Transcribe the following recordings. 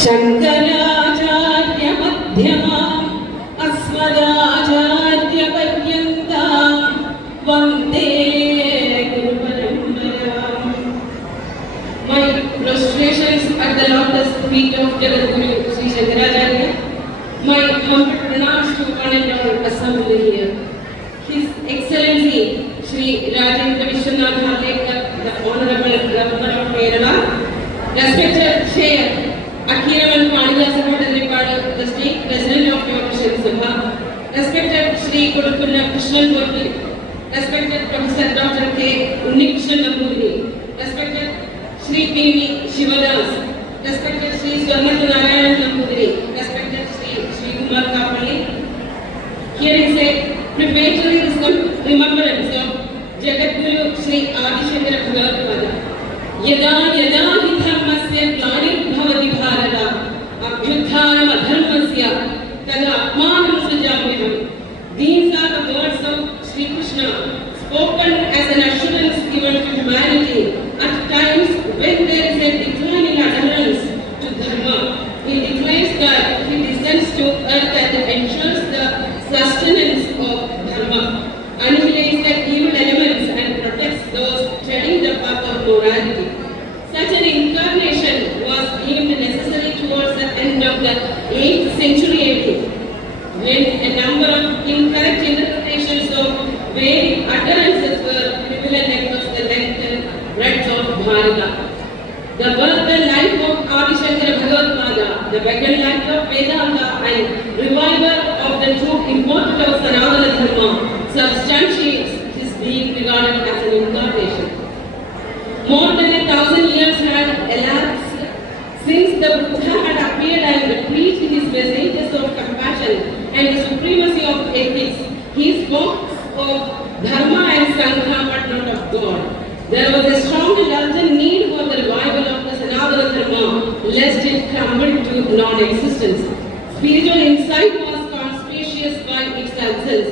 शंकराचार्य मध्यमाम् अस्मदाचार्यपर्यन्तां वन्दे गुरुपरम्पराम्. My prostrations at the lotus feet of Jagadguru Sri Shankaracharya. My humble pranams to one and all assembly here. His Excellency Sri Rajendra Vishwanath Harlekar, the Honorable Governor of Kerala, respected Chair Akiraman Panidasa Bhattacharya, the State President of Yogashan Sabha, respected Sri Kodukunna Krishnan Murthy, respected Professor Dr. K. Unnikrishnan Namboothiri, respected Sri P.V. Shivadas, respected Sri Swarnatha Narayanan Namboothiri, respected Sri Kumar Kapalli. Here is a preparatory remembrance of Jagadguru Sri Adi Shankara Bhagavad. Yada yada hi dharmasya glanirбhavati bharata abhyutthanam adharmasya tada atmanam sajamyaham. These are the words of Sri Krishna spoken as an assurance given to humanity at times when there is a decline in adherence to dharma. He declares that he descends to earth and ensures the sustenance of dharma, annihilates the evil elements and protects those treading the path of morality. Such an incarnation was deemed necessary towards the end of the 8th century AD, when a number of incorrect interpretations of vague utterances were prevalent across the length and breadth of Bharata. The birth and life of Adi Shankara Bhagavad, the beacon light of Vedanta and reviver of the true import of Sanatana Dharma, substantiates his being regarded as an incarnation. More than 1,000 years had elapsed since the Buddha had appeared and preached his messages of compassion and the supremacy of ethics. He spoke of Dharma and Sangha but not of God. There was a strong and urgent need for the revival of the Sanatana Dharma, lest it crumble to non-existence. Spiritual insight was conspicuous by its absence.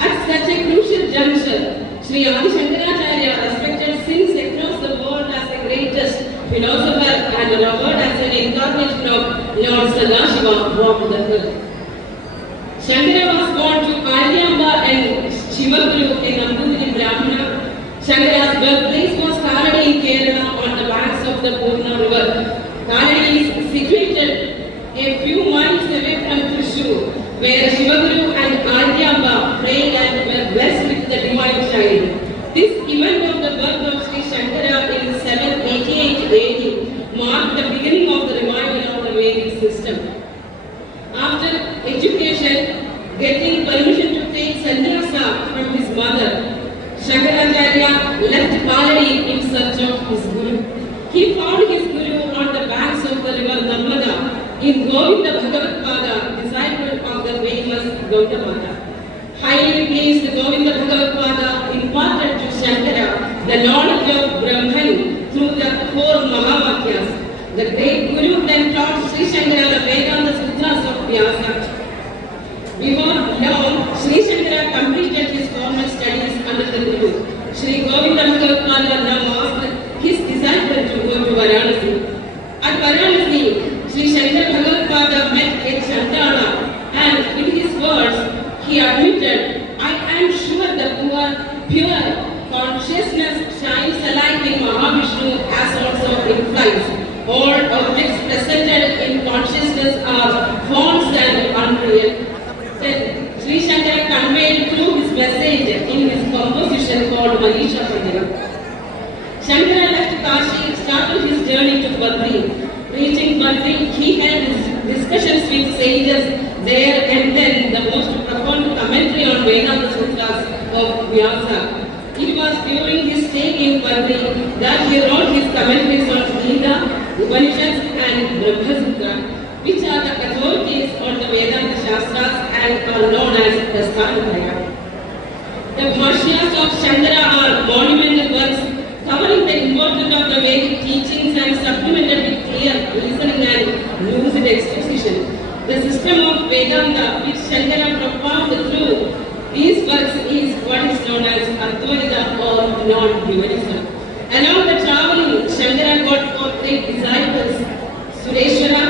At such a crucial juncture, Sri Adi Shankaracharya, respected since across the world as the greatest philosopher and revered as an incarnation of Lord Sadashiva, walked the earth. Shankara was born to Aryamba and Shivaguru, a Namboothiri Brahmana. Shankara's birthplace was Kaladi in Kerala on the banks of the Purna river. Kaladi is situated a few miles away from Thrissur, where Shivaguru and Aryamba prayed and were blessed with the divine child. This event of the birth of Sri Shankara in 788 AD marked the beginning of the revival of the Vedic system. After education, getting permission to take sannyasa from his mother, Shankaracharya left Kaladi in search of his guru. He found his guru on the banks of the river Narmada in Govinda Bhagavad, disciple of the famous Gautamata. Highly pleased, Govinda Bhagavad imparted to Shankara the knowledge of Brahman through the 4 Mahavakyas. The great guru then taught Sri Shankara the Vedanta Sutras of Vyasa. Before long, Sri Shankara completed his formal studies under the Guru. Sri Govinda Bhagavad now asked his disciple to go to Varanasi. At Varanasi, Sri Shankara Bhagavad met a Chandana and in his words, he admitted, I am sure the pure consciousness shines alike in Mahavishnu as also implies. All objects presented in consciousness are false and unreal. Then Sri Shankara conveyed through his message in his composition called Manisha Pandira. Shankara left Kashi, started his journey to Badri. Reaching Badri, he had discussions with sages there and then the most profound commentary on Vedanta Sutras of Vyasa. It was during his stay in Badri that he wrote his commentaries on Gita, Upanishads and Brahma Sutra, which are the authorities on the Vedanta Shastras and are known as the Prasthantraya. The Bhashyas of Shankara are monumental works covering the importance of the Vedic teachings and supplemented with clear listening and lucid exposition. The system of Vedanta which Shankara propounded through these works is what is known as Advaita or non-dualism. Along the traveling, Shankara got for 3 disciples, Sureshwara,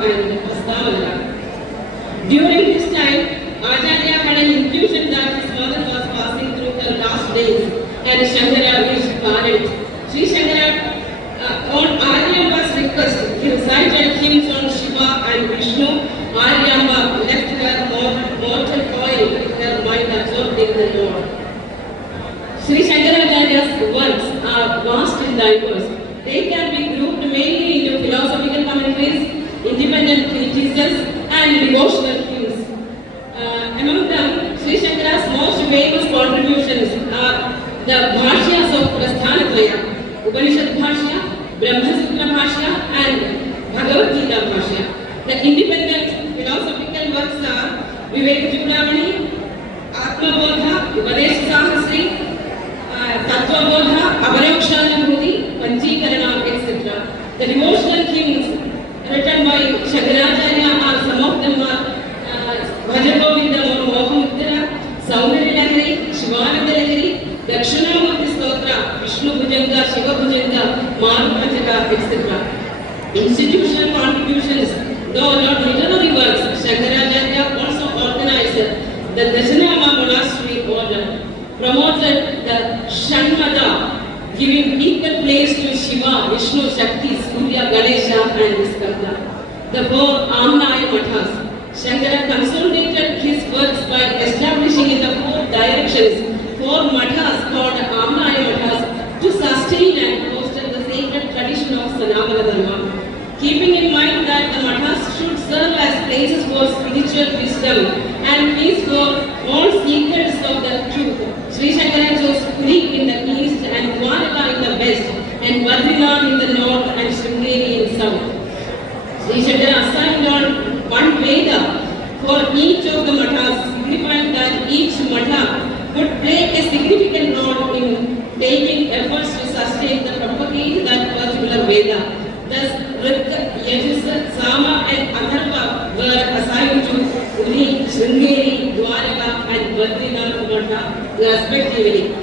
and Astamala. During this time, Acharya had an intuition that his mother was passing through her last days and Shankara wished parent. Sri Shankara, on Aryamba's request, he recited hymns on Shiva and Vishnu. Aryamba left her mortal coil with her mind absorbed in the Lord. Sri Shankaracharya's works are vast and diverse. They can be grouped mainly into philosophical commentaries, independent treatises, and devotional hymns. Among them, Sri Shankara's most famous contributions are the Bhashyas of Prasthanatraya, Upanishad Bhashya, Brahmasutra Bhashya, and Bhagavad Gita Bhashya. The independent philosophical works are Vivek Chudamani, Atmabodha, Upadesh Sahasri, Tattvabodha, Avarokshanubhuti, Panchikarana, etc. The devotional hymns written by Shankaracharya are some of them are Bhajagovindam or Mohamudra, Saundarya-lahari, Shivananda-lahari, Dakshinamurti Stotra, Vishnu Bhujanga, Shiva Bhujanga, Marupachaka, etc. Institutional contributions, though not literary works, Shankaracharya also organized the Dashanama monastery order, promoted the Shanmata, giving equal place to Shiva, Vishnu, Shakti, Surya, Ganesha and Skanda. The four Amnaya Mathas. Shankara consolidated his works by establishing in the four directions four mathas called Amnaya Mathas to sustain and foster the sacred tradition of Sanatana Dharma. Keeping in mind that the mathas should serve as places for spiritual wisdom and peace for all seekers of the truth, Sri Shankara chose Puri in the east and Dwaraka in the west and Badrinath in the north and Sringeri in south. Sri Shankara assigned on one Veda for each of the mathas, signifying that each matha would play a significant role in taking efforts to sustain the propagate that particular Veda. Thus, Rik, Yajus, Sama and Atharva were assigned to Puri, Sringeri, Dwaraka and Badrinath matha respectively.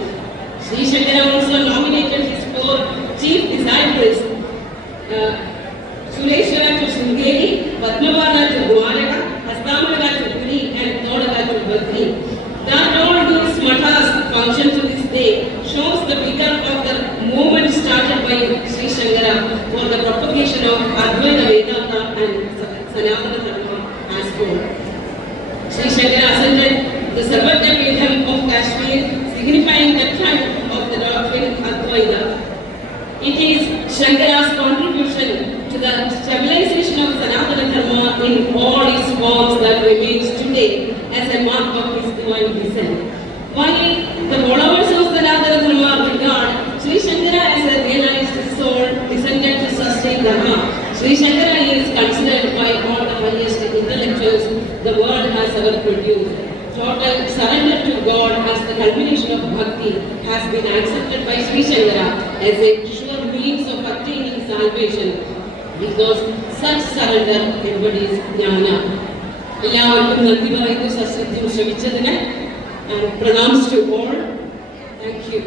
Sri Shankara also nominated his four chief disciples, Sureshwara to Sringeri, Padmavada to Dwaraka, Astamala to Puri and Todaka to Badri. That all these mathas function to this day shows the vigor of the movement started by Sri Shankara for the propagation of Advaita Vedanta and Sanatana Dharma as whole. Sri Shankara ascended the Sarvajna Pitham of Kashmir, signifying the triumph of the doctrine Advaita. It is Shankara's contribution to the stabilization of Sanatana Dharma in all its forms that remains today as a mark of his divine descent. While the followers of Sanatana Dharma regard Sri Shankara as a realized soul descended to sustain Dharma, Sri Shankara is considered by all the highest intellectuals the world has ever produced. Total surrender to God as the culmination of bhakti has been accepted by Sri Shankara as a sure means of attaining salvation, because such surrender embodies jnana. എല്ലാവർക്കും നന്ദി പറയുന്നു സശ്രദ്ധം ശ്രമിച്ചതിന്. Pranams to all. Thank you.